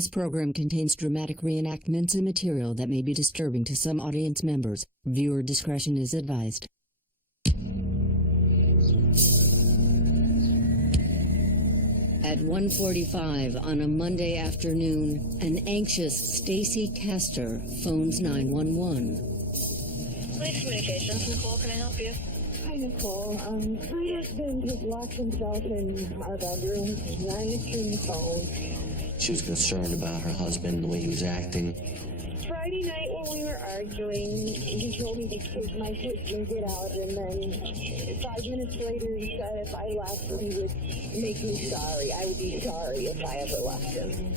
This program contains dramatic reenactments and material that may be disturbing to some audience members. Viewer discretion is advised. At 1:45 on a Monday afternoon, an anxious Stacy Castor phones 911. Police Communications, Nicole, can I help you? Hi, Nicole. My husband has locked himself in our bedroom. He's not answering the phone. She was concerned about her husband and the way he was acting. Friday night when we were arguing, he told me to take my sister and get out, and then 5 minutes later he said if I left he would make me sorry. I would be sorry if I ever left him.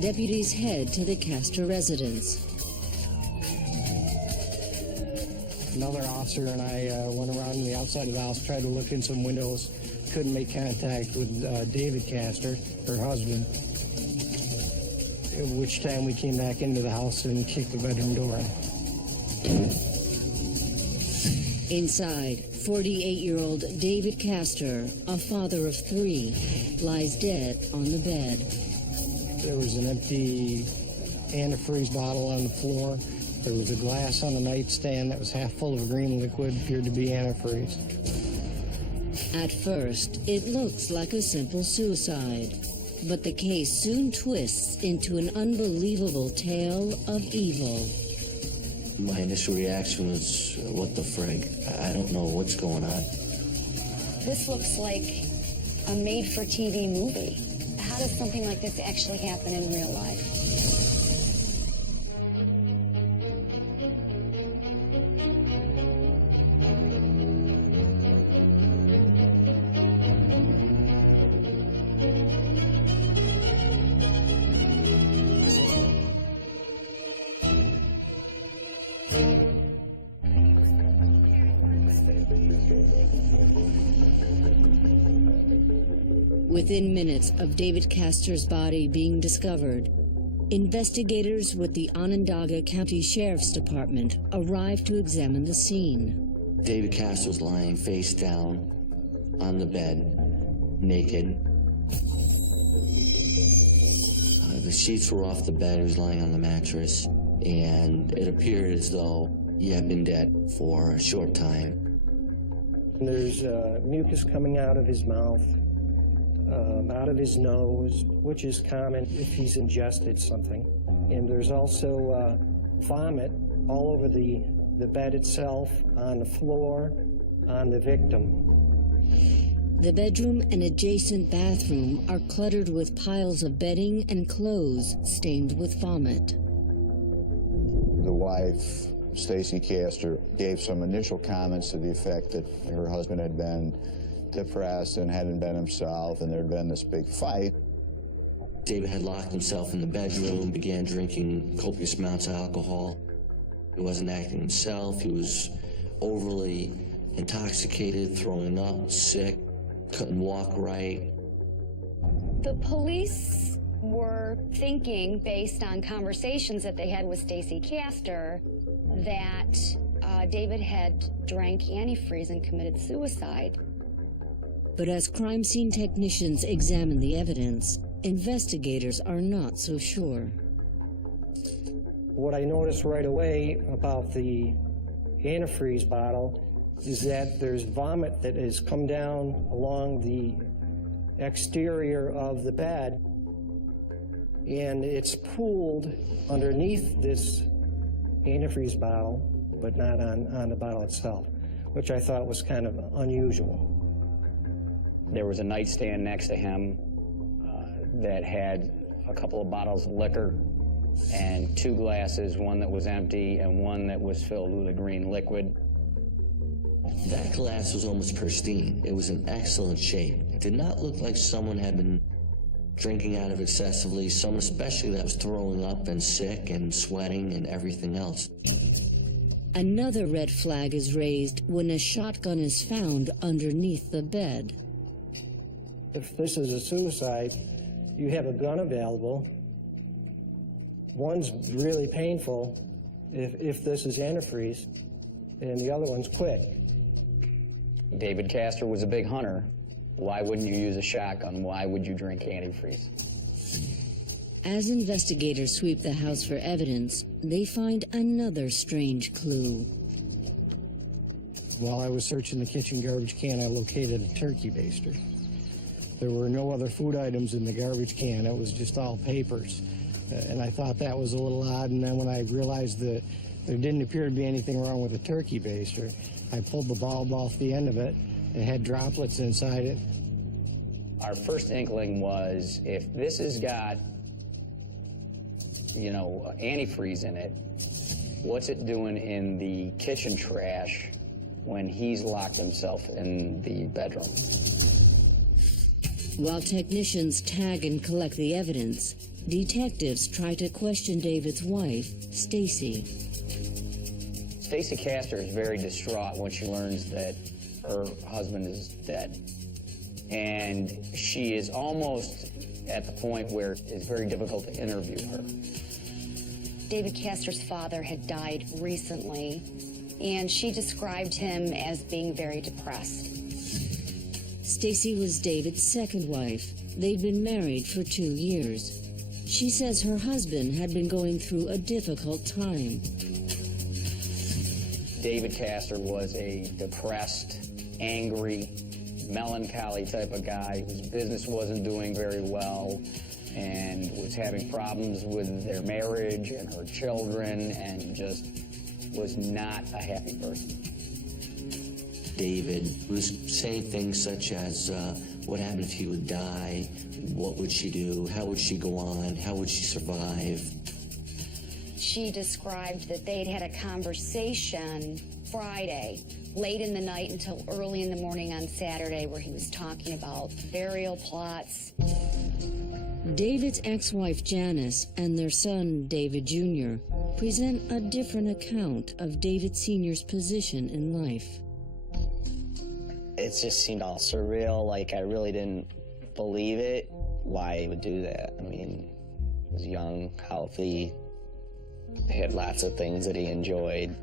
Deputies head to the Castor residence. Another officer and I went around the outside of the house, tried to look in some windows, couldn't make contact with David Castor, her husband, at which time we came back into the house and kicked the bedroom door in. Inside, 48-year-old David Castor, a father of 3, lies dead on the bed. There was an empty antifreeze bottle on the floor. There was a glass on the nightstand that was half full of green liquid, appeared to be antifreeze. At first, it looks like a simple suicide, but the case soon twists into an unbelievable tale of evil. My initial reaction was, what the frig? I don't know what's going on. This looks like a made-for-TV movie. How does something like this actually happen in real life? Within minutes of David Castor's body being discovered, investigators with the Onondaga County Sheriff's Department arrived to examine the scene. David Castor was lying face down on the bed, naked. The sheets were off the bed. He was lying on the mattress, and it appeared as though he had been dead for a short time. There's mucus coming out of his mouth, out of his nose, which is common if he's ingested something. And there's also vomit all over the bed itself, on the floor, on the victim. The bedroom and adjacent bathroom are cluttered with piles of bedding and clothes stained with vomit. The wife, Stacy Castor, gave some initial comments to the effect that her husband had been depressed and hadn't been himself, and there had been this big fight. David had locked himself in the bedroom, began drinking copious amounts of alcohol. He wasn't acting himself. He was overly intoxicated, throwing up, sick, couldn't walk right. The police were thinking, based on conversations that they had with Stacy Castor, that David had drank antifreeze and committed suicide. But as crime scene technicians examine the evidence, investigators are not so sure. What I noticed right away about the antifreeze bottle is that there's vomit that has come down along the exterior of the bed, and it's pooled underneath this antifreeze bottle, but not on the bottle itself, which I thought was kind of unusual. There was a nightstand next to him that had a couple of bottles of liquor and 2 glasses, one that was empty and one that was filled with a green liquid. That glass was almost pristine. It was in excellent shape. It did not look like someone had been drinking out of excessively, someone especially that was throwing up and sick and sweating and everything else. Another red flag is raised when a shotgun is found underneath the bed. If this is a suicide, you have a gun available. One's really painful if this is antifreeze, and the other one's quick. David Castor was a big hunter, Why wouldn't you use a shotgun? Why would you drink antifreeze? As investigators sweep the house for evidence, they find another strange clue. While I was searching the kitchen garbage can, I located a turkey baster. There were no other food items in the garbage can. It was just all papers. And I thought that was a little odd, and then when I realized that there didn't appear to be anything wrong with the turkey baster, I pulled the bulb off the end of it. It had droplets inside it. Our first inkling was, if this has got, you know, antifreeze in it, what's it doing in the kitchen trash when he's locked himself in the bedroom? While technicians tag and collect the evidence, detectives try to question David's wife, Stacy. Stacy Castor is very distraught when she learns that her husband is dead. And she is almost at the point where it's very difficult to interview her. David Castor's father had died recently, and she described him as being very depressed. Stacy was David's second wife. They'd been married for 2 years. She says her husband had been going through a difficult time. David Castor was a depressed, angry, melancholy type of guy whose business wasn't doing very well and was having problems with their marriage and her children and just was not a happy person. David was saying things such as, what happened if he would die? What would she do? How would she go on? How would she survive? She described that they'd had a conversation Friday, late in the night until early in the morning on Saturday, where he was talking about burial plots. David's ex-wife Janice and their son David Jr. present a different account of David Sr.'s position in life. It just seemed all surreal, like I really didn't believe it, why he would do that. I mean, he was young, healthy, he had lots of things that he enjoyed.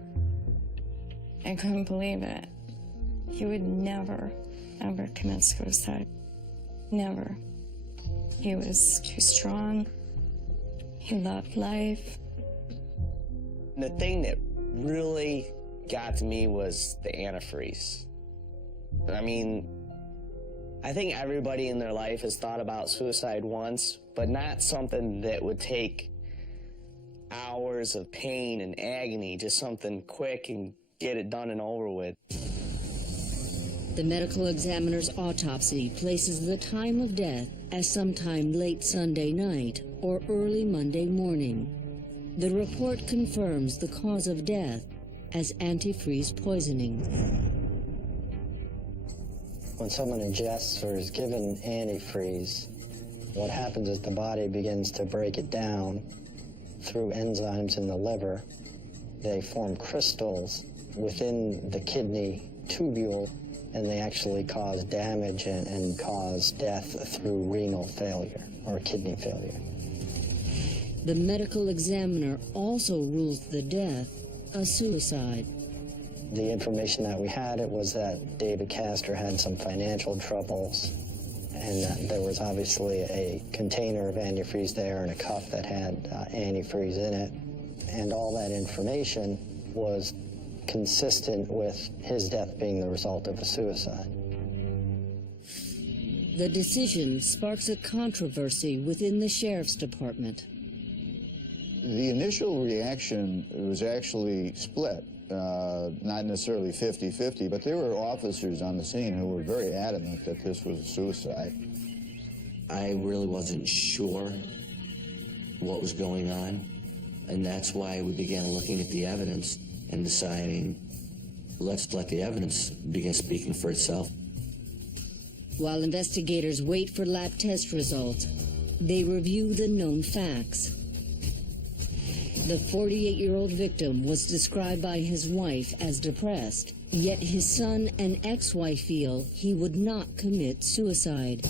I couldn't believe it. He would never, ever commit suicide. Never. He was too strong. He loved life. The thing that really got to me was the antifreeze. I mean, I think everybody in their life has thought about suicide once, but not something that would take hours of pain and agony, just something quick and get it done and over with. The medical examiner's autopsy places the time of death as sometime late Sunday night or early Monday morning. The report confirms the cause of death as antifreeze poisoning. When someone ingests or is given antifreeze, what happens is the body begins to break it down through enzymes in the liver. They form crystals within the kidney tubule, and they actually cause damage and cause death through renal failure or kidney failure. The medical examiner also rules the death a suicide. The information that we had, it was that David Castor had some financial troubles, and that there was obviously a container of antifreeze there and a cup that had antifreeze in it. And all that information was consistent with his death being the result of a suicide. The decision sparks a controversy within the sheriff's department. The initial reaction was actually split. Not necessarily 50-50, but there were officers on the scene who were very adamant that this was a suicide. I really wasn't sure what was going on, and that's why we began looking at the evidence and deciding, let's let the evidence begin speaking for itself. While investigators wait for lab test results, they review the known facts. The 48-year-old victim was described by his wife as depressed, yet his son and ex-wife feel he would not commit suicide.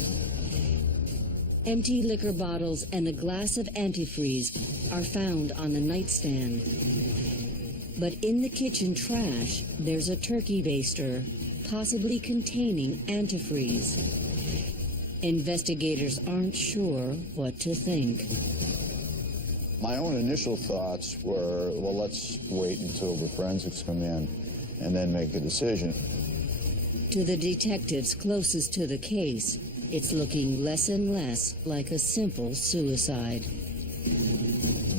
Empty liquor bottles and a glass of antifreeze are found on the nightstand. But in the kitchen trash, there's a turkey baster, possibly containing antifreeze. Investigators aren't sure what to think. My own initial thoughts were, well, let's wait until the forensics come in and then make a decision. To the detectives closest to the case, it's looking less and less like a simple suicide.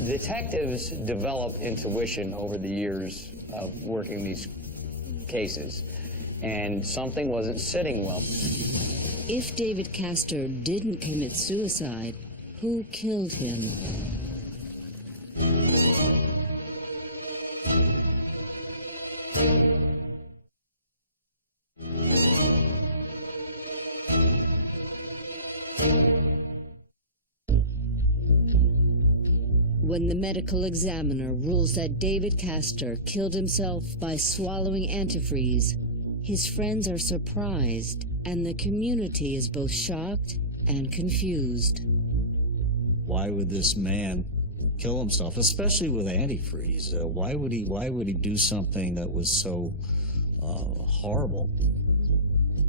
Detectives develop intuition over the years of working these cases, and something wasn't sitting well. If David Castor didn't commit suicide, who killed him? When the medical examiner rules that David Castor killed himself by swallowing antifreeze, his friends are surprised, and the community is both shocked and confused. Why would this man kill himself, especially with antifreeze? Why would he do something that was so horrible?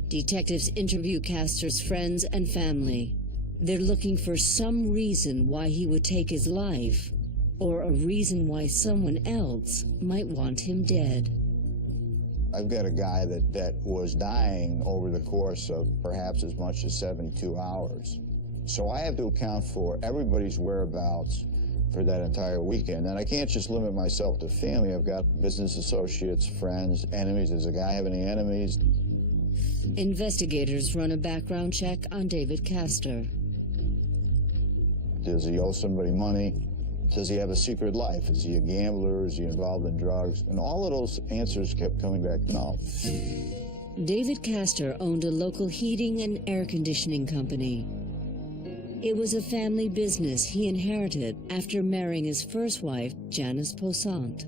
Detectives interview Castor's friends and family. They're looking for some reason why he would take his life, or a reason why someone else might want him dead. I've got a guy that was dying over the course of perhaps as much as 72 hours. So I have to account for everybody's whereabouts for that entire weekend. And I can't just limit myself to family. I've got business associates, friends, enemies. Does the guy have any enemies? Investigators run a background check on David Castor. Does he owe somebody money? Does he have a secret life? Is he a gambler? Is he involved in drugs? And all of those answers kept coming back, no. David Castor owned a local heating and air conditioning company. It was a family business he inherited after marrying his first wife, Janice Posant.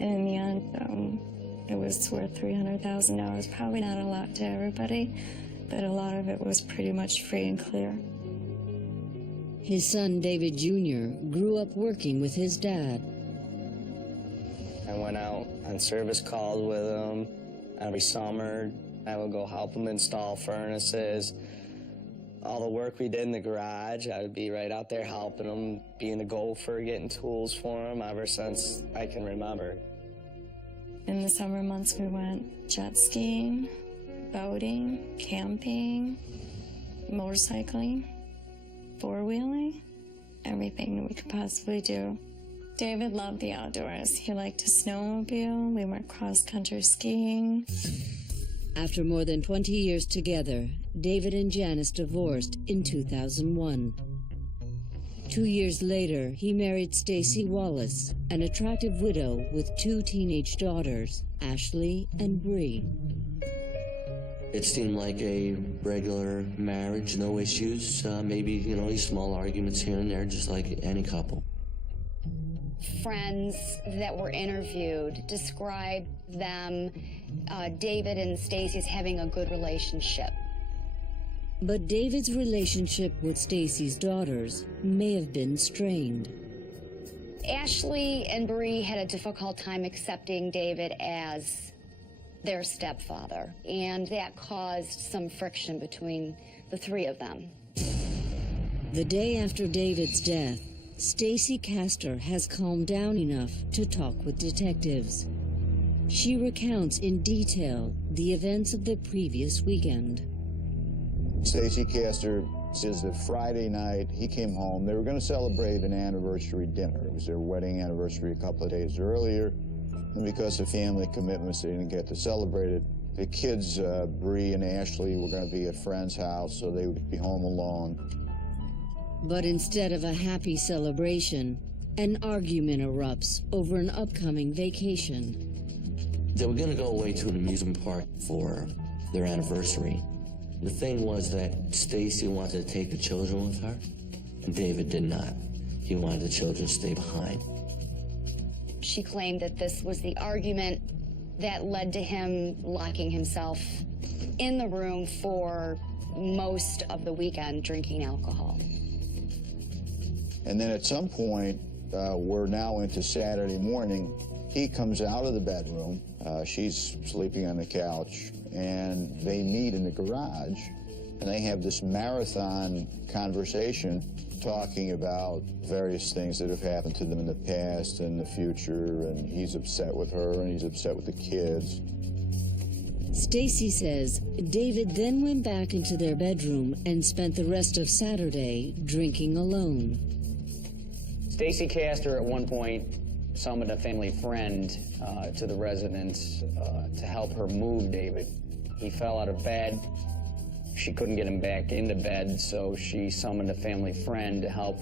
And in the end, it was worth $300,000. Probably not a lot to everybody, but a lot of it was pretty much free and clear. His son, David Jr., grew up working with his dad. I went out on service calls with him every summer. I would go help him install furnaces. All the work we did in the garage, I would be right out there helping him, being the gopher, getting tools for him ever since I can remember. In the summer months, we went jet skiing, boating, camping, motorcycling, four-wheeling, everything that we could possibly do. David loved the outdoors. He liked to snowmobile. We went cross-country skiing. After more than 20 years together, David and Janice divorced in 2001. 2 years later, he married Stacy Wallace, an attractive widow with 2 teenage daughters, Ashley and Bree. It seemed like a regular marriage, no issues, maybe, these small arguments here and there, just like any couple. Friends that were interviewed described them, David and Stacy, as having a good relationship. But David's relationship with Stacy's daughters may have been strained. Ashley and Bree had a difficult time accepting David as their stepfather, and that caused some friction between the three of them. The day after David's death, Stacy Castor has calmed down enough to talk with detectives. She recounts in detail the events of the previous weekend. Stacy Castor says that Friday night he came home. They were going to celebrate an anniversary dinner. It was their wedding anniversary a couple of days earlier. And because of family commitments, they didn't get to celebrate it. The kids, Bree and Ashley, were going to be at a friend's house, so they would be home alone. But instead of a happy celebration, an argument erupts over an upcoming vacation. They were going to go away to an amusement park for their anniversary. The thing was that Stacy wanted to take the children with her, and David did not. He wanted the children to stay behind. She claimed that this was the argument that led to him locking himself in the room for most of the weekend, drinking alcohol. And then at some point, we're now into Saturday morning, he comes out of the bedroom, she's sleeping on the couch, and they meet in the garage. And they have this marathon conversation talking about various things that have happened to them in the past and the future, and he's upset with her and he's upset with the kids. Stacy says David then went back into their bedroom and spent the rest of Saturday drinking alone. Stacy Castor at one point summoned a family friend to the residence to help her move David. He fell out of bed. She couldn't get him back into bed, so she summoned a family friend to help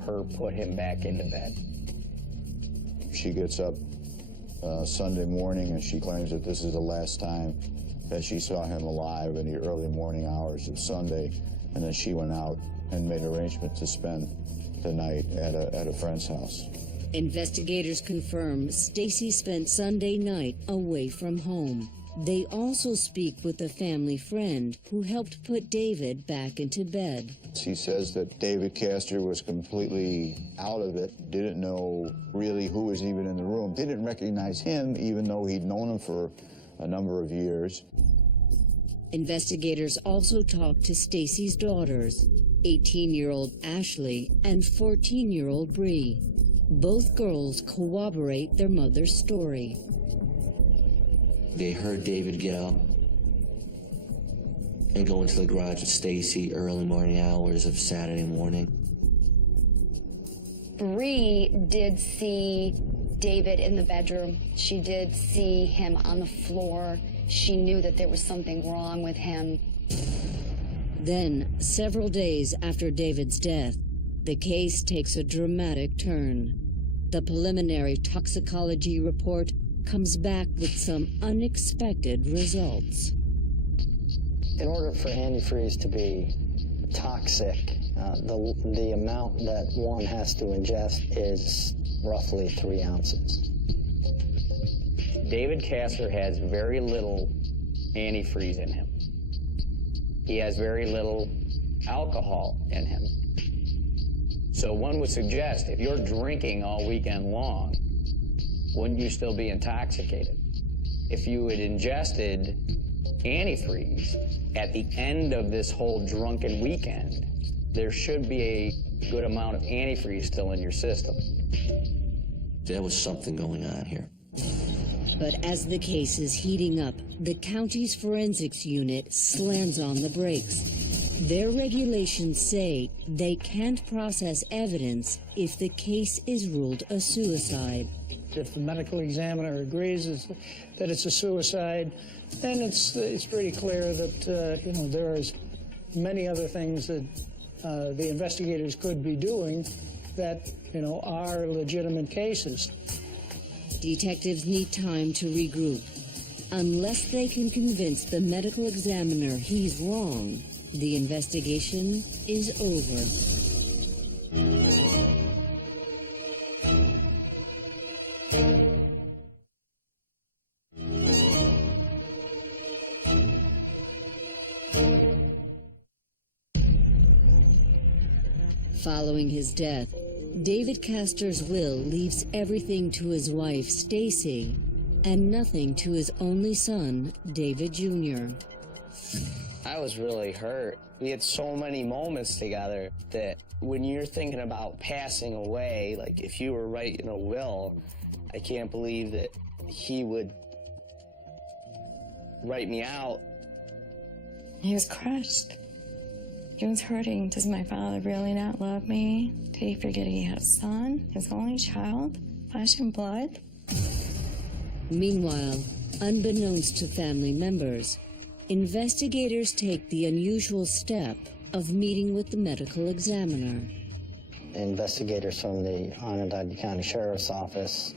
her put him back into bed. She gets up Sunday morning and she claims that this is the last time that she saw him alive in the early morning hours of Sunday, and then she went out and made arrangements to spend the night at a friend's house. Investigators confirm Stacy spent Sunday night away from home. They also speak with a family friend who helped put David back into bed. He says that David Castor was completely out of it, didn't know really who was even in the room, didn't recognize him even though he'd known him for a number of years. Investigators also talked to Stacy's daughters, 18-year-old Ashley and 14-year-old Bree. Both girls corroborate their mother's story. They heard David get up and go into the garage with Stacy early morning hours of Saturday morning. Bree did see David in the bedroom. She did see him on the floor. She knew that there was something wrong with him. Then, several days after David's death, the case takes a dramatic turn. The preliminary toxicology report comes back with some unexpected results. In order for antifreeze to be toxic, the amount that one has to ingest is roughly 3 ounces. David Castor has very little antifreeze in him. He has very little alcohol in him. So one would suggest if you're drinking all weekend long, wouldn't you still be intoxicated? If you had ingested antifreeze at the end of this whole drunken weekend, there should be a good amount of antifreeze still in your system. There was something going on here. But as the case is heating up, the county's forensics unit slams on the brakes. Their regulations say they can't process evidence if the case is ruled a suicide. If the medical examiner agrees that it's a suicide, then it's pretty clear that there is many other things that the investigators could be doing that are legitimate cases. Detectives need time to regroup. Unless they can convince the medical examiner he's wrong, the investigation is over. Following his death, David Castor's will leaves everything to his wife, Stacy, and nothing to his only son, David Jr. I was really hurt. We had so many moments together that when you're thinking about passing away, like if you were writing a will, I can't believe that he would write me out. He was crushed. He was hurting. Does my father really not love me? Did he forget he had a son, his only child, flesh and blood? Meanwhile, unbeknownst to family members, investigators take the unusual step of meeting with the medical examiner. Investigators from the Onondaga County Sheriff's Office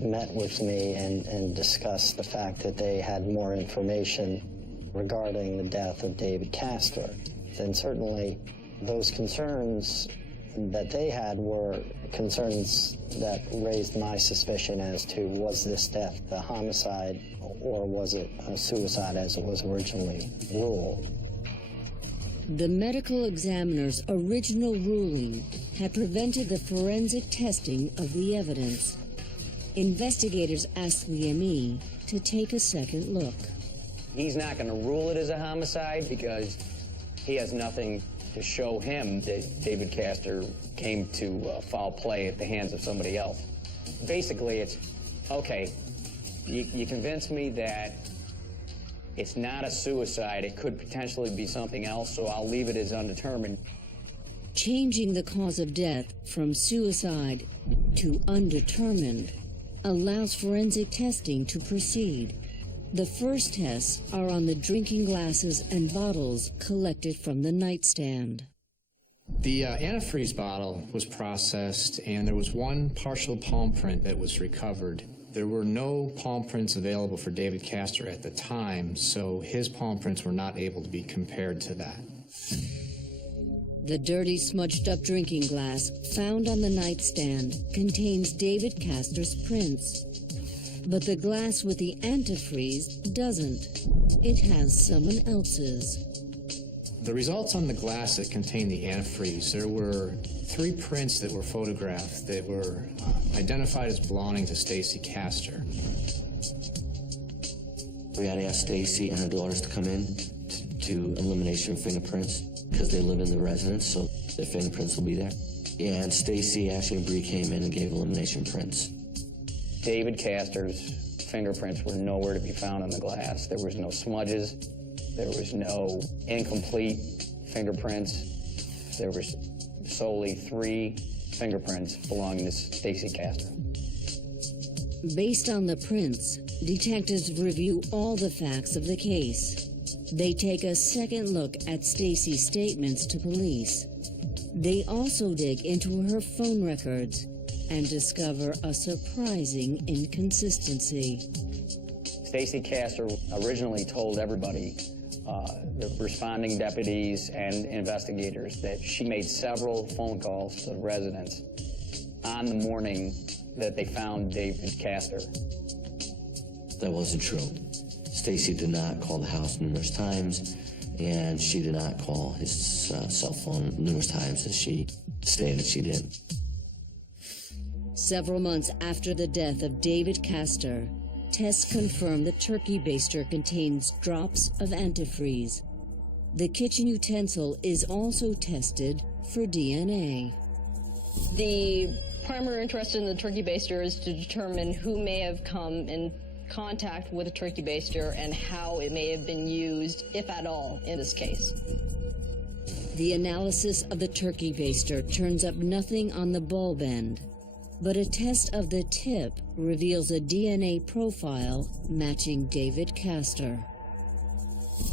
met with me and discussed the fact that they had more information regarding the death of David Castor. And certainly those concerns that they had were concerns that raised my suspicion as to was this death a homicide or was it a suicide as it was originally ruled. The medical examiner's original ruling had prevented the forensic testing of the evidence. Investigators asked the ME to take a second look. He's not going to rule it as a homicide because he has nothing to show him that David Castor came to foul play at the hands of somebody else. Basically, it's, okay, you convince me that it's not a suicide, it could potentially be something else, so I'll leave it as undetermined. Changing the cause of death from suicide to undetermined allows forensic testing to proceed. The first tests are on the drinking glasses and bottles collected from the nightstand. The antifreeze bottle was processed, and there was one partial palm print that was recovered. There were no palm prints available for David Castor at the time, so his palm prints were not able to be compared to that. The dirty, smudged-up drinking glass found on the nightstand contains David Castor's prints. But the glass with the antifreeze doesn't. It has someone else's. The results on the glass that contained the antifreeze, there were 3 prints that were photographed that were identified as belonging to Stacy Castor. We had to ask Stacy and her daughters to come in to elimination of fingerprints because they live in the residence, so their fingerprints will be there. And Stacy, Ashley, and Bree came in and gave elimination prints. David Castor's fingerprints were nowhere to be found on the glass. There was no smudges. There was no incomplete fingerprints. There was solely 3 fingerprints belonging to Stacy Castor. Based on the prints, detectives review all the facts of the case. They take a second look at Stacy's statements to police. They also dig into her phone records and discover a surprising inconsistency. Stacy Castor originally told everybody, the responding deputies and investigators, that she made several phone calls to the residents on the morning that they found David Castor. That wasn't true. Stacy did not call the house numerous times, and she did not call his cell phone numerous times as she stated she did. Several months after the death of David Castor, tests confirm the turkey baster contains drops of antifreeze. The kitchen utensil is also tested for DNA. The primary interest in the turkey baster is to determine who may have come in contact with a turkey baster and how it may have been used, if at all, in this case. The analysis of the turkey baster turns up nothing on the bulb end, but a test of the tip reveals a DNA profile matching David Castor.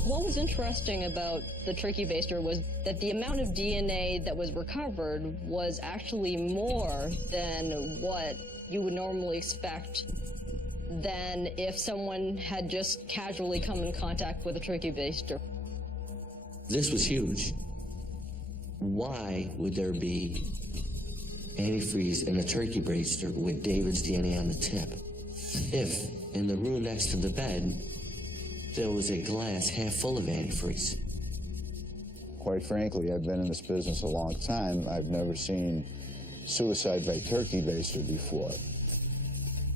What was interesting about the turkey baster was that the amount of DNA that was recovered was actually more than what you would normally expect than if someone had just casually come in contact with a turkey baster. This was huge. Why would there be antifreeze in a turkey baster with David's DNA on the tip if in the room next to the bed there was a glass half full of antifreeze? Quite frankly, I've been in this business a long time. I've never seen suicide by turkey baster before.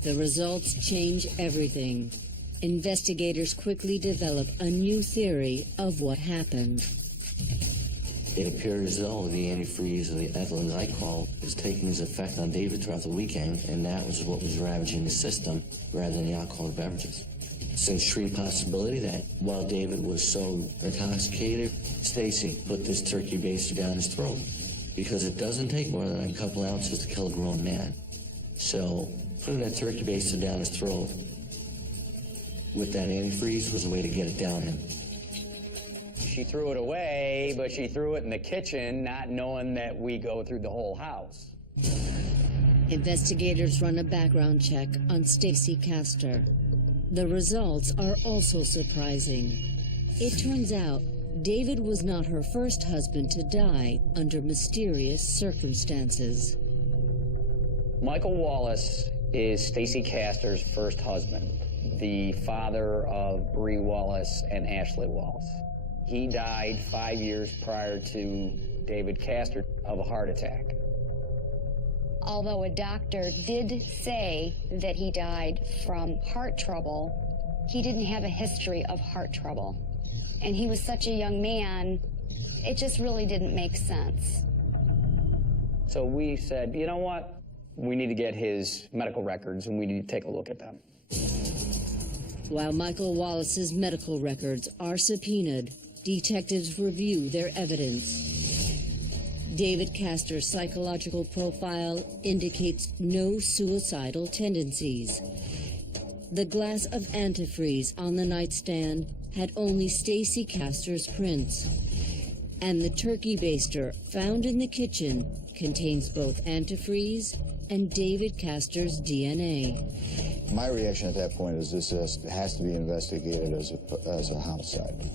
The results change everything. Investigators quickly develop a new theory of what happened. It appeared as though the antifreeze or the ethylene glycol was taking its effect on David throughout the weekend, and that was what was ravaging the system rather than the alcoholic beverages. It's an extreme possibility that while David was so intoxicated, Stacy put this turkey baster down his throat, because it doesn't take more than a couple ounces to kill a grown man. So putting that turkey baster down his throat with that antifreeze was a way to get it down him. She threw it away, but she threw it in the kitchen, not knowing that we go through the whole house. Investigators run a background check on Stacy Castor. The results are also surprising. It turns out David was not her first husband to die under mysterious circumstances. Michael Wallace is Stacy Castor's first husband, the father of Bree Wallace and Ashley Wallace. He died 5 years prior to David Castor of a heart attack. Although a doctor did say that he died from heart trouble, he didn't have a history of heart trouble. And he was such a young man, it just really didn't make sense. So we said, you know what? We need to get his medical records and we need to take a look at them. While Michael Wallace's medical records are subpoenaed, detectives review their evidence. David Castor's psychological profile indicates no suicidal tendencies. The glass of antifreeze on the nightstand had only Stacy Castor's prints. And the turkey baster found in the kitchen contains both antifreeze and David Castor's DNA. My reaction at that point is this has to be investigated as a homicide,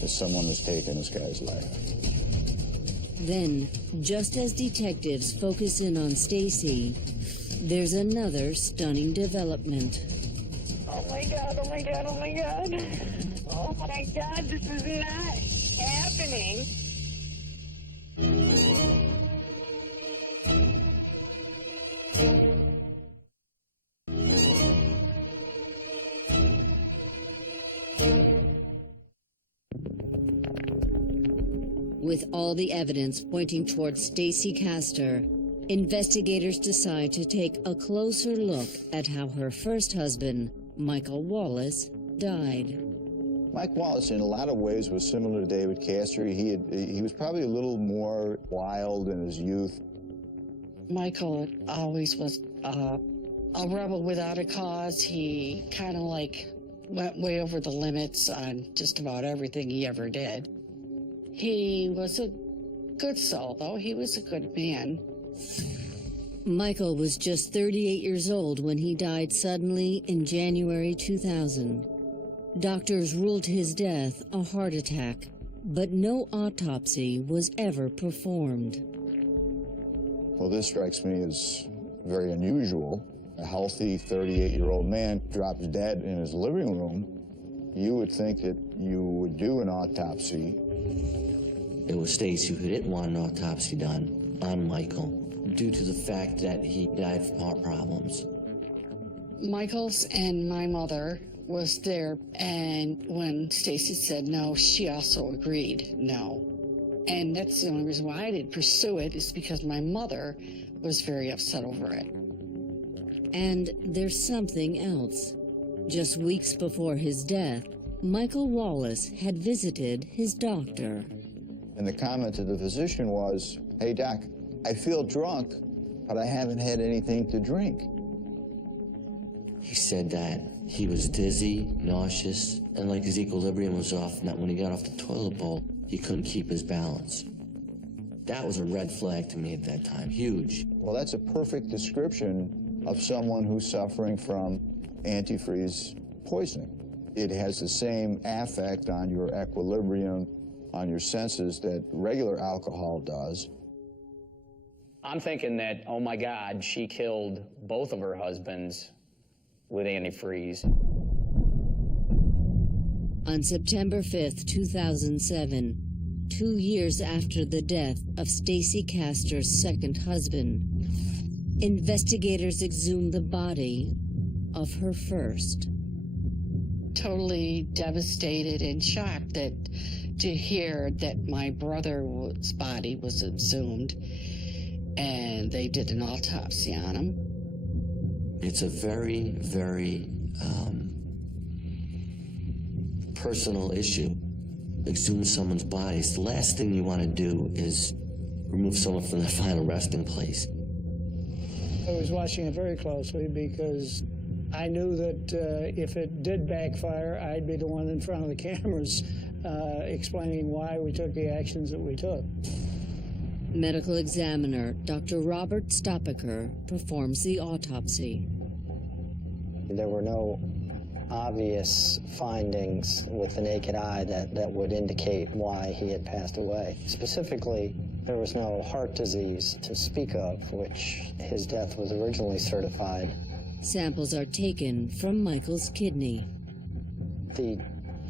that someone has taken this guy's life. Then, just as detectives focus in on Stacy, there's another stunning development. Oh my God, oh my God, oh my God. Oh my God, this is not happening. With all the evidence pointing towards Stacy Castor, investigators decide to take a closer look at how her first husband, Michael Wallace, died. Mike Wallace, in a lot of ways, was similar to David Castor. He was probably a little more wild in his youth. Michael always was a rebel without a cause. He kind of like went way over the limits on just about everything he ever did. He was a good soul, though. He was a good man. Michael was just 38 years old when he died suddenly in January 2000. Doctors ruled his death a heart attack, but no autopsy was ever performed. Well, this strikes me as very unusual. A healthy 38-year-old man drops dead in his living room. You would think that you would do an autopsy. It was Stacy who didn't want an autopsy done on Michael due to the fact that he died from heart problems. Michael's and my mother was there, and when Stacy said no, she also agreed no. And that's the only reason why I didn't pursue it, is because my mother was very upset over it. And there's something else. Just weeks before his death, Michael Wallace had visited his doctor. And the comment to the physician was, "Hey, Doc, I feel drunk, but I haven't had anything to drink." He said that he was dizzy, nauseous, and like his equilibrium was off, and that when he got off the toilet bowl, he couldn't keep his balance. That was a red flag to me at that time, huge. Well, that's a perfect description of someone who's suffering from antifreeze poisoning. It has the same affect on your equilibrium, on your senses, that regular alcohol does. I'm thinking that, oh my God, she killed both of her husbands with antifreeze. On September 5th, 2007, 2 years after the death of Stacy Castor's second husband, investigators exhumed the body of her first. Totally devastated and shocked to hear that my brother's body was exhumed, and they did an autopsy on him. It's a very, very personal issue. Exhume someone's body. The last thing you want to do is remove someone from their final resting place. I was watching it very closely because I knew that if it did backfire, I'd be the one in front of the cameras explaining why we took the actions that we took. Medical examiner Dr. Robert Stopaker performs the autopsy. There were no obvious findings with the naked eye that would indicate why he had passed away. Specifically, there was no heart disease to speak of, which his death was originally certified. Samples are taken from Michael's kidney. The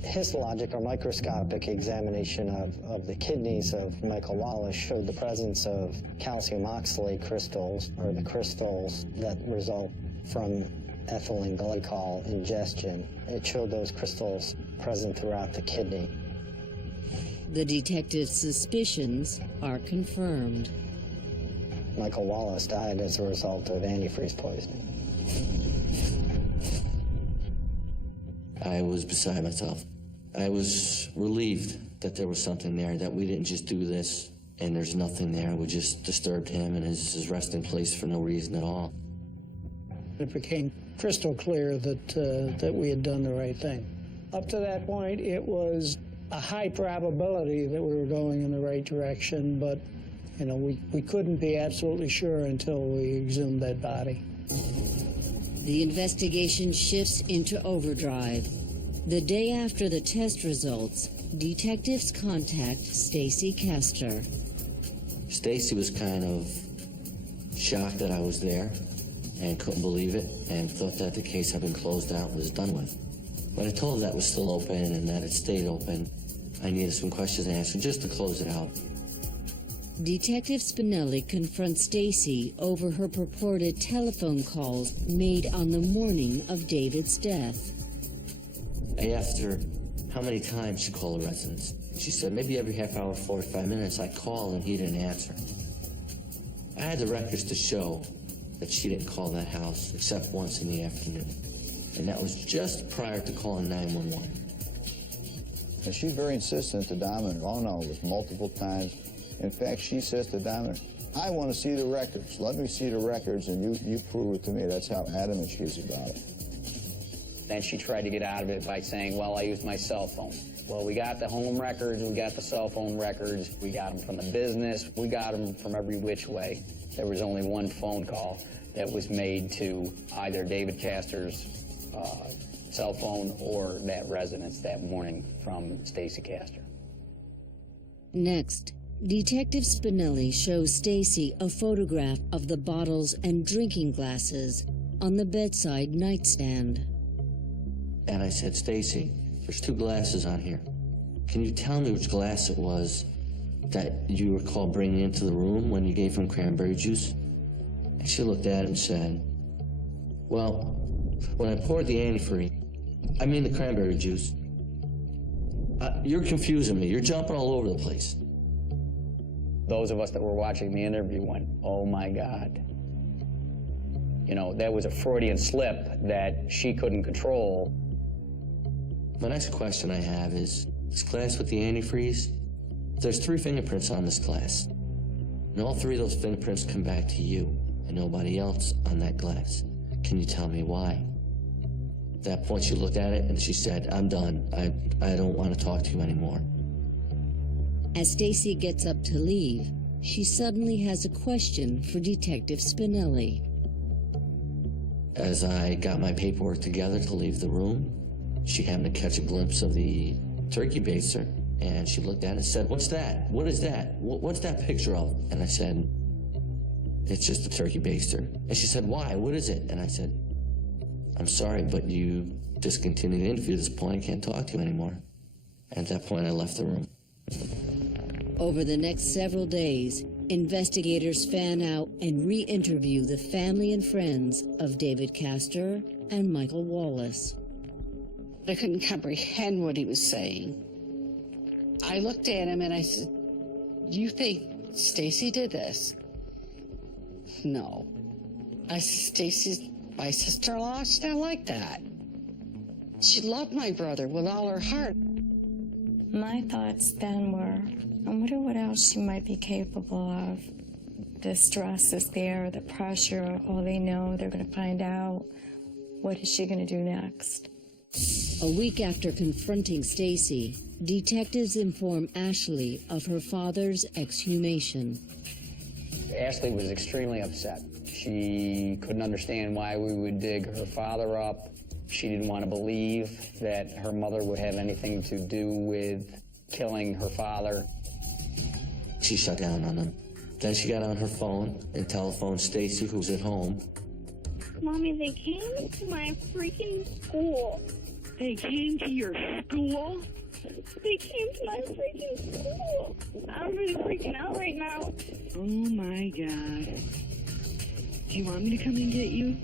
histologic or microscopic examination of the kidneys of Michael Wallace showed the presence of calcium oxalate crystals, or the crystals that result from ethylene glycol ingestion. It showed those crystals present throughout the kidney. The detective's suspicions are confirmed. Michael Wallace died as a result of antifreeze poisoning. I was beside myself. I was relieved that there was something there, that we didn't just do this and there's nothing there. We just disturbed him and his resting place for no reason at all. It became crystal clear that we had done the right thing. Up to that point, it was a high probability that we were going in the right direction, but we couldn't be absolutely sure until we exhumed that body. The investigation shifts into overdrive. The day after the test results, detectives contact Stacy Castor. Stacy was kind of shocked that I was there and couldn't believe it and thought that the case had been closed out and was done with. When I told her that was still open and that it stayed open, I needed some questions answered just to close it out. Detective Spinelli confronts Stacy over her purported telephone calls made on the morning of David's death. I asked her how many times she called the residence. She said maybe every half hour, 45 minutes, I called and he didn't answer. I had the records to show that she didn't call that house except once in the afternoon. And that was just prior to calling 911. And she's very insistent to Dominic. Oh no, it was multiple times. In fact, she says to Dominic, I want to see the records. Let me see the records and you prove it to me. That's how adamant she is about it. Then she tried to get out of it by saying, well, I used my cell phone. Well, we got the home records, we got the cell phone records, we got them from the business, we got them from every which way. There was only one phone call that was made to either David Castor's cell phone or that residence that morning from Stacy Castor. Next, Detective Spinelli shows Stacy a photograph of the bottles and drinking glasses on the bedside nightstand. And I said, Stacy, there's 2 glasses on here. Can you tell me which glass it was that you recall bringing into the room when you gave him cranberry juice? And she looked at it and said, well, when I poured the antifreeze, the cranberry juice, you're confusing me. You're jumping all over the place. Those of us that were watching the interview went, oh my God. That was a Freudian slip that she couldn't control. My next question I have is, this glass with the antifreeze, there's 3 fingerprints on this glass. And all 3 of those fingerprints come back to you and nobody else on that glass. Can you tell me why? At that point, she looked at it and she said, I'm done. I don't want to talk to you anymore. As Stacy gets up to leave, she suddenly has a question for Detective Spinelli. As I got my paperwork together to leave the room, she happened to catch a glimpse of the turkey baster, and she looked at it and said, what's that? What is that? What's that picture of? And I said, it's just a turkey baster. And she said, why? What is it? And I said, I'm sorry, but you discontinued the interview at this point. I can't talk to you anymore. And at that point, I left the room. Over the next several days, investigators fan out and re-interview the family and friends of David Castor and Michael Wallace. I couldn't comprehend what he was saying. I looked at him and I said, you think Stacy did this? No. I said, Stacy's my sister-in-law. She's not like that. She loved my brother with all her heart. My thoughts then were, I wonder what else she might be capable of. The stress is there, the pressure, all they know, they're going to find out. What is she going to do next? A week after confronting Stacy, detectives inform Ashley of her father's exhumation. Ashley was extremely upset. She couldn't understand why we would dig her father up. She didn't want to believe that her mother would have anything to do with killing her father. She shut down on him. Then she got on her phone and telephoned Stacy, who was at home. Mommy, they came to my freaking school. They came to your school? They came to my freaking school. I'm really freaking out right now. Oh my God. Do you want me to come and get you?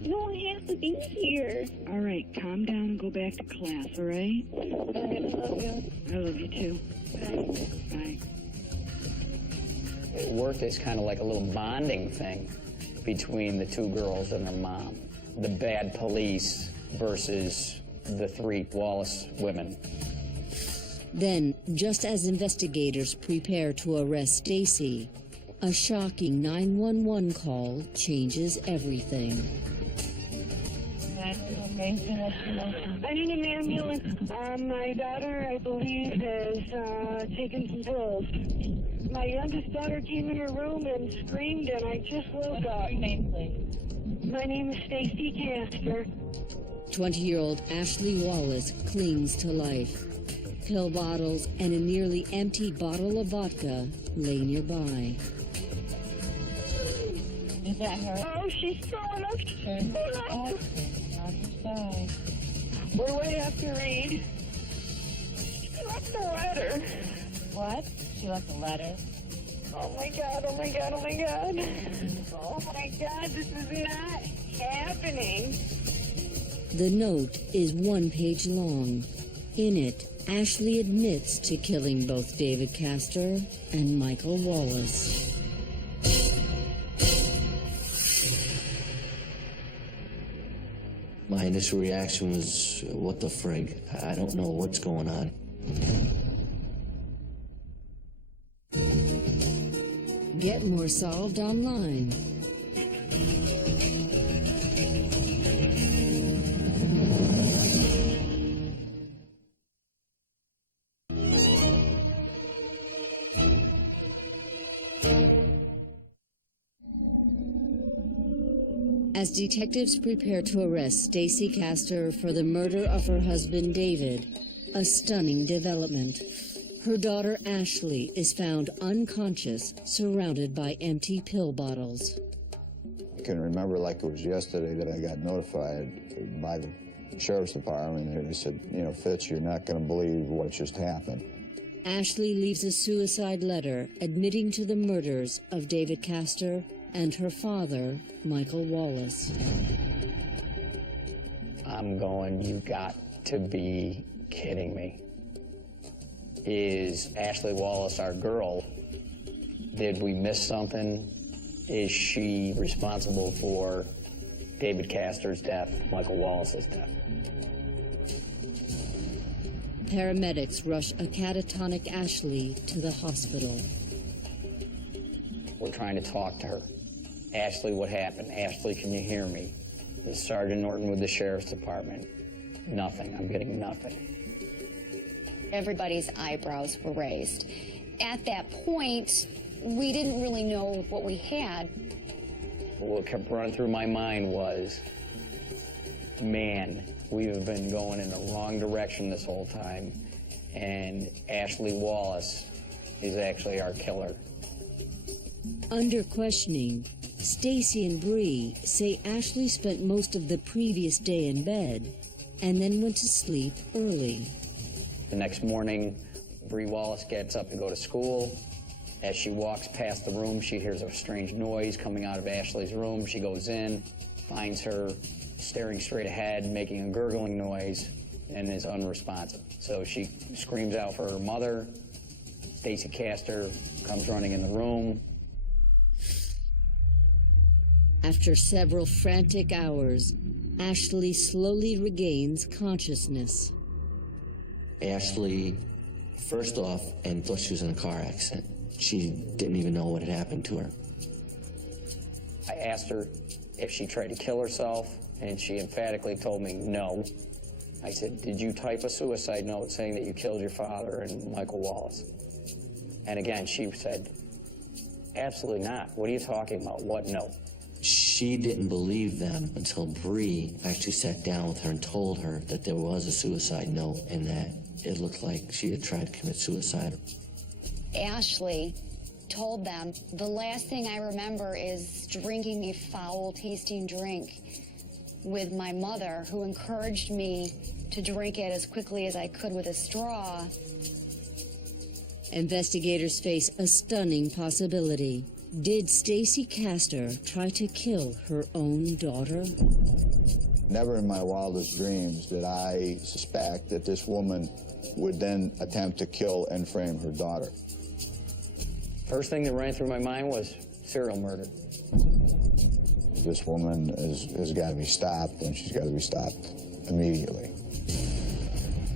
No, I have to be here. All right, calm down and go back to class, all right? I love you. I love you too. Bye. It worked as kind of like a little bonding thing between the two girls and their mom. The bad police versus the three Wallace women. Then, just as investigators prepare to arrest Stacy, a shocking 911 call changes everything. I need an ambulance. My daughter, I believe, has taken some pills. My youngest daughter came in her room and screamed, and I just woke up. What's your name, please? My name is Stacy Castor. 20-year-old Ashley Wallace clings to life. Pill bottles and a nearly empty bottle of vodka lay nearby. Is that her? Oh, she's throwing up. Oh, side. What do I have to read? She left a letter. What? She left a letter. Oh my god, oh my god, oh my god. Oh my god, this is not happening. The note is 1 page long. In it, Ashley admits to killing both David Castor and Michael Wallace. My initial reaction was, what the frig? I don't know what's going on. Get more solved online. As detectives prepare to arrest Stacy Castor for the murder of her husband David, a stunning development. Her daughter Ashley is found unconscious, surrounded by empty pill bottles. I can remember like it was yesterday that I got notified by the sheriff's department, and they said, you know, Fitz, you're not going to believe what just happened. Ashley leaves a suicide letter admitting to the murders of David Castor and her father, Michael Wallace. I'm going, you got to be kidding me. Is Ashley Wallace our girl? Did we miss something? Is she responsible for David Castor's death, Michael Wallace's death? Paramedics rush a catatonic Ashley to the hospital. We're trying to talk to her. Ashley, what happened? Ashley, can you hear me? This is Sergeant Norton with the Sheriff's Department. Nothing. I'm getting nothing. Everybody's eyebrows were raised. At that point, we didn't really know what we had. What kept running through my mind was, man, we have been going in the wrong direction this whole time, and Ashley Wallace is actually our killer. Under questioning, Stacy and Bree say Ashley spent most of the previous day in bed and then went to sleep early. The next morning, Bree Wallace gets up to go to school. As she walks past the room, she hears a strange noise coming out of Ashley's room. She goes in, finds her staring straight ahead, making a gurgling noise, and is unresponsive. So she screams out for her mother. Stacy Castor comes running in the room. After several frantic hours, Ashley slowly regains consciousness. Ashley, first off, and thought she was in a car accident. She didn't even know what had happened to her. I asked her if she tried to kill herself, and she emphatically told me no. I said, did you type a suicide note saying that you killed your father and Michael Wallace? And again, she said, absolutely not. What are you talking about? What no? She didn't believe them until Bree actually sat down with her and told her that there was a suicide note and that it looked like she had tried to commit suicide. Ashley told them, the last thing I remember is drinking a foul-tasting drink with my mother, who encouraged me to drink it as quickly as I could with a straw. Investigators face a stunning possibility. Did Stacy Castor try to kill her own daughter? Never in my wildest dreams did I suspect that this woman would then attempt to kill and frame her daughter. First thing that ran through my mind was serial murder. This woman has got to be stopped, and she's got to be stopped immediately.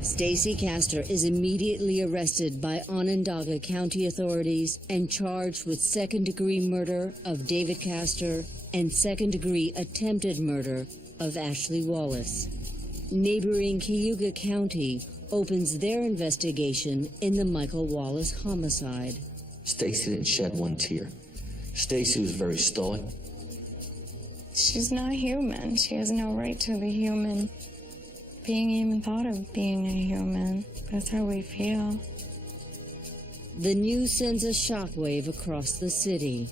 Stacy Castor is immediately arrested by Onondaga County authorities and charged with second-degree murder of David Castor and second-degree attempted murder of Ashley Wallace. Neighboring Cayuga County opens their investigation in the Michael Wallace homicide. Stacy didn't shed one tear. Stacy was very stoic. She's not human. She has no right to be human. Being even thought of being a human. That's how we feel. The news sends a shockwave across the city.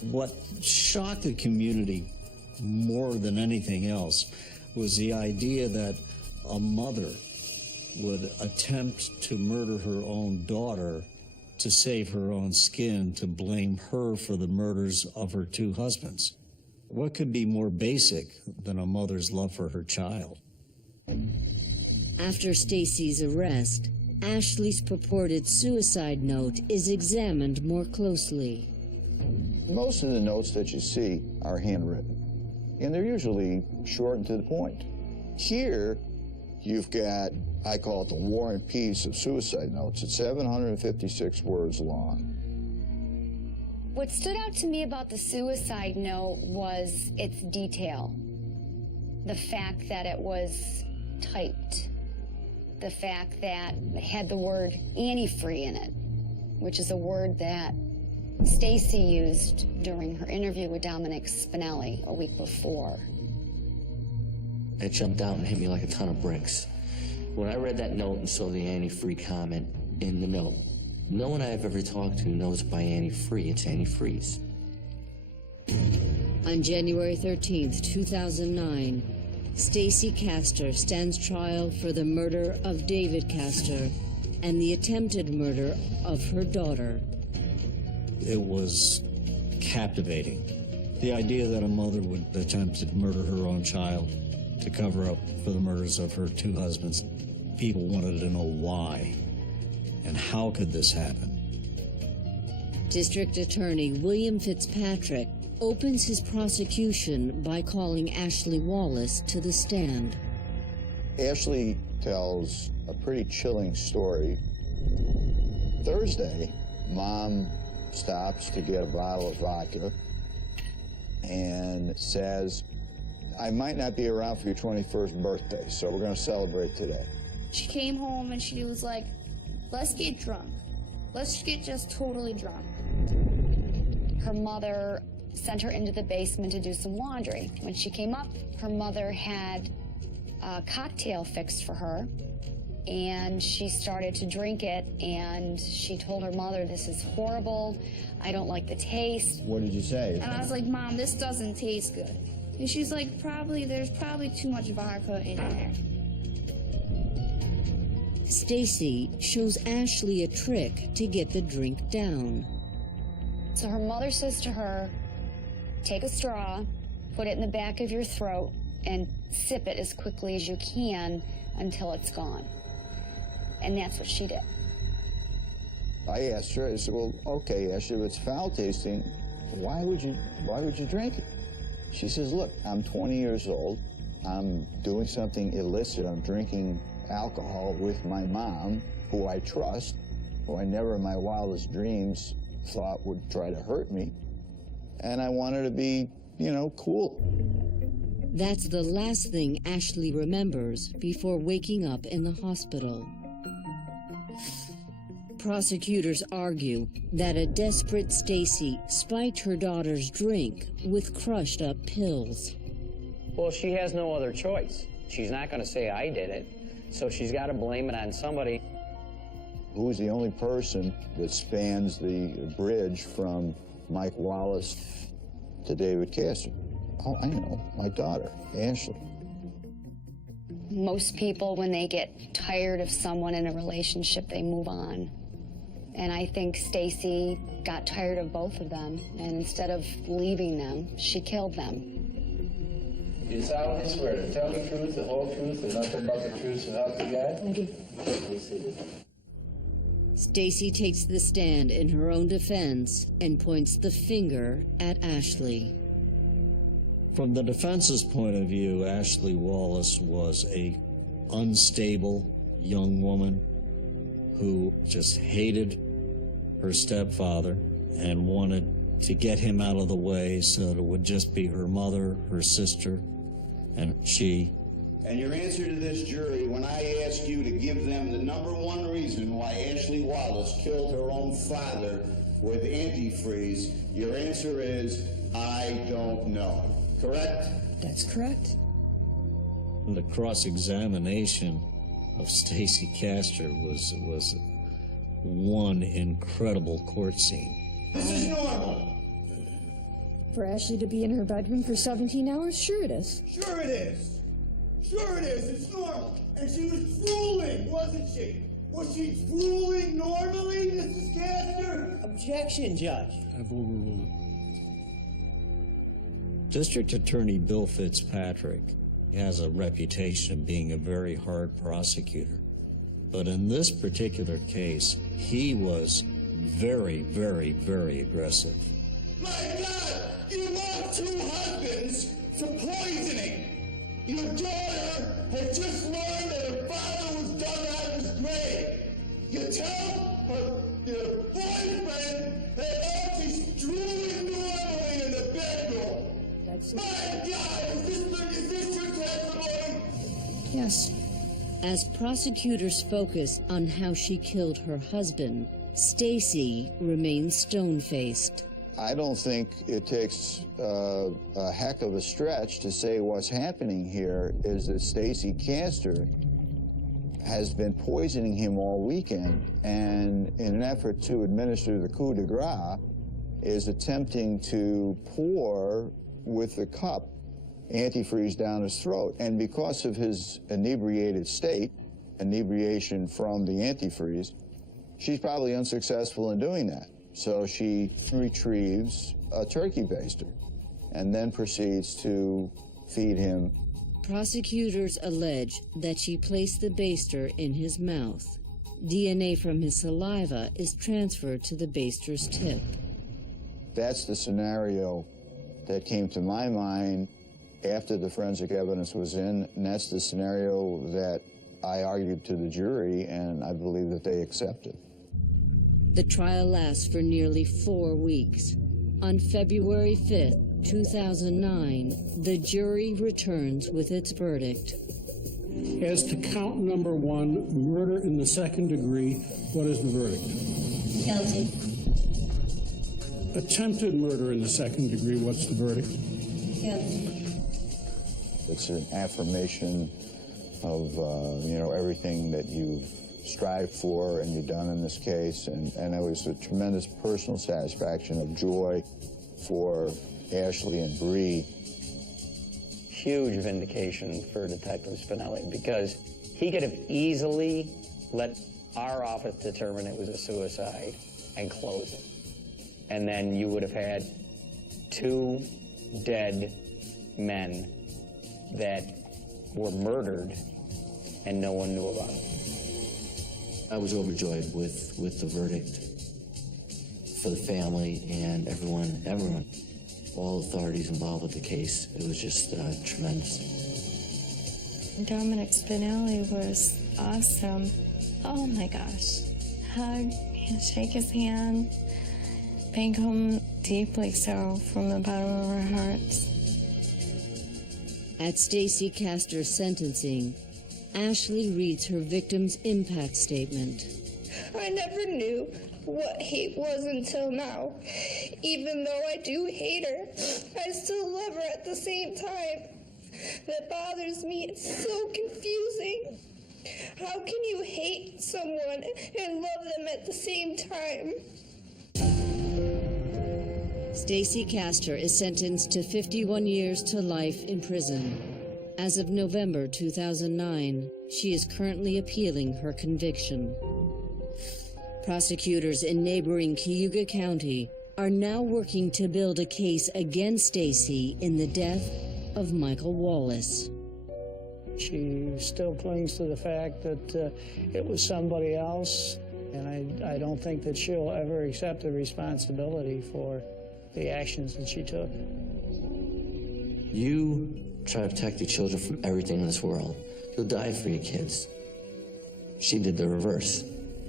What shocked the community more than anything else was the idea that a mother would attempt to murder her own daughter to save her own skin, to blame her for the murders of her two husbands. What could be more basic than a mother's love for her child? After Stacy's arrest, Ashley's purported suicide note is examined more closely. Most of the notes that you see are handwritten, and they're usually short and to the point. Here, you've got, I call it the War and Peace of suicide notes. It's 756 words long. What stood out to me about the suicide note was its detail. The fact that it was typed. The fact that it had the word antifree in it, which is a word that Stacy used during her interview with Dominic Spinelli a week before. It jumped out and hit me like a ton of bricks. When I read that note and saw the antifree comment in the note, no one I've ever talked to knows by antifree. It's antifreeze. On January 13th, 2009, Stacy Castor stands trial for the murder of David Castor and the attempted murder of her daughter. It was captivating. The idea that a mother would attempt to murder her own child to cover up for the murders of her two husbands. People wanted to know why and how could this happen. District Attorney William Fitzpatrick opens his prosecution by calling Ashley Wallace to the stand. Ashley tells a pretty chilling story. Thursday, Mom stops to get a bottle of vodka and says, I might not be around for your 21st birthday, so we're going to celebrate today. She came home and she was like, let's get drunk. Let's get just totally drunk. Her mother sent her into the basement to do some laundry. When she came up, her mother had a cocktail fixed for her, and she started to drink it, and she told her mother, this is horrible, I don't like the taste. What did you say? And I was like, Mom, this doesn't taste good. And she's like, there's probably too much vodka in there. Stacy shows Ashley a trick to get the drink down. So her mother says to her, take a straw, put it in the back of your throat, and sip it as quickly as you can until it's gone. And that's what she did. I asked her, I said, well, okay, Ashley, if it's foul tasting, why would you drink it? She says, look, I'm 20 years old. I'm doing something illicit. I'm drinking alcohol with my mom, who I trust, who I never in my wildest dreams thought would try to hurt me. And I want her to be, cool. That's the last thing Ashley remembers before waking up in the hospital. Prosecutors argue that a desperate Stacy spiked her daughter's drink with crushed-up pills. Well, she has no other choice. She's not going to say I did it, so she's got to blame it on somebody. Who's the only person that spans the bridge from Mike Wallace to David Castor? Oh, I know, my daughter, Ashley. Most people, when they get tired of someone in a relationship, they move on. And I think Stacy got tired of both of them, and instead of leaving them, she killed them. You solemnly swear to tell the truth, the whole truth, and nothing but the truth, so help you God? I do. Please sit. Stacy takes the stand in her own defense and points the finger at Ashley. From the defense's point of view, Ashley Wallace was a unstable young woman who just hated her stepfather and wanted to get him out of the way so that it would just be her mother, her sister, and she. And your answer to this jury, when I ask you to give them the number one reason why Ashley Wallace killed her own father with antifreeze, your answer is, I don't know. Correct? That's correct. The cross-examination of Stacy Castor was one incredible court scene. This is normal. For Ashley to be in her bedroom for 17 hours? Sure it is. Sure it is. Sure it is. It's normal. And she was drooling, wasn't she? Was she drooling normally, Mrs. Castor? Objection, Judge. I've overruled. District Attorney Bill Fitzpatrick has a reputation of being a very hard prosecutor. But in this particular case, he was very, very, very aggressive. My God! You lost 2 husbands for poisoning! Your daughter had just learned that her father was dug out of his grave. You tell your boyfriend that she's drooling normally in the bedroom. My God! Is this your testimony? Yes. As prosecutors focus on how she killed her husband, Stacy remains stone-faced. I don't think it takes a heck of a stretch to say what's happening here is that Stacy Castor has been poisoning him all weekend, and in an effort to administer the coup de grace, is attempting to pour with the cup antifreeze down his throat. And because of his inebriated state, inebriation from the antifreeze, she's probably unsuccessful in doing that. So she retrieves a turkey baster and then proceeds to feed him. Prosecutors allege that she placed the baster in his mouth. DNA from his saliva is transferred to the baster's tip. That's the scenario that came to my mind after the forensic evidence was in, and that's the scenario that I argued to the jury, and I believe that they accepted. The trial lasts for nearly 4 weeks. On February 5th, 2009, the jury returns with its verdict. As to count number 1, murder in the second degree, what is the verdict? Guilty. Attempted murder in the second degree, what's the verdict? Guilty. It's an affirmation of, everything that you've strived for and you've done in this case, and it was a tremendous personal satisfaction of joy for Ashley and Bree. Huge vindication for Detective Spinelli, because he could have easily let our office determine it was a suicide and close it. And then you would have had 2 dead men that were murdered and no one knew about it. I was overjoyed with the verdict for the family and everyone, all authorities involved with the case. It was just tremendous. Dominic Spinelli was awesome. Oh my gosh. Hug, shake his hand, thank him deeply so from the bottom of our hearts. At Stacy Castor's sentencing, Ashley reads her victim's impact statement. I never knew what hate was until now. Even though I do hate her, I still love her at the same time. That bothers me. It's so confusing. How can you hate someone and love them at the same time? Stacy Castor is sentenced to 51 years to life in prison. As of November 2009, she is currently appealing her conviction. Prosecutors in neighboring Cayuga County are now working to build a case against Stacy in the death of Michael Wallace. She still clings to the fact that it was somebody else, and I don't think that she'll ever accept the responsibility for the actions that she took. You try to protect your children from everything in this world. You'll die for your kids. She did the reverse.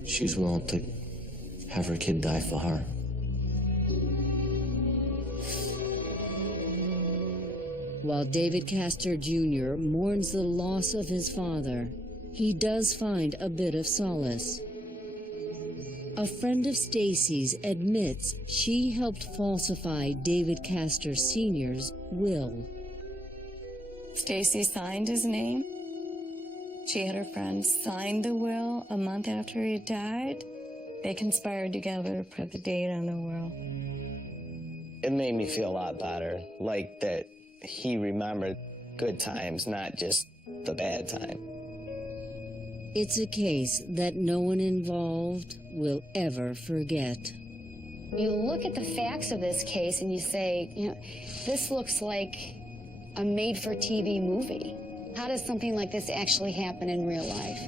She was willing to have her kid die for her. While David Castor Jr. mourns the loss of his father, he does find a bit of solace. A friend of Stacy's admits she helped falsify David Castor Sr.'s will. Stacy signed his name. She had her friend sign the will a month after he died. They conspired together to put the date on the will. It made me feel a lot better, like that he remembered good times, not just the bad time. It's a case that no one involved will ever forget. You look at the facts of this case and you say, you know, this looks like a made-for-TV movie. How does something like this actually happen in real life?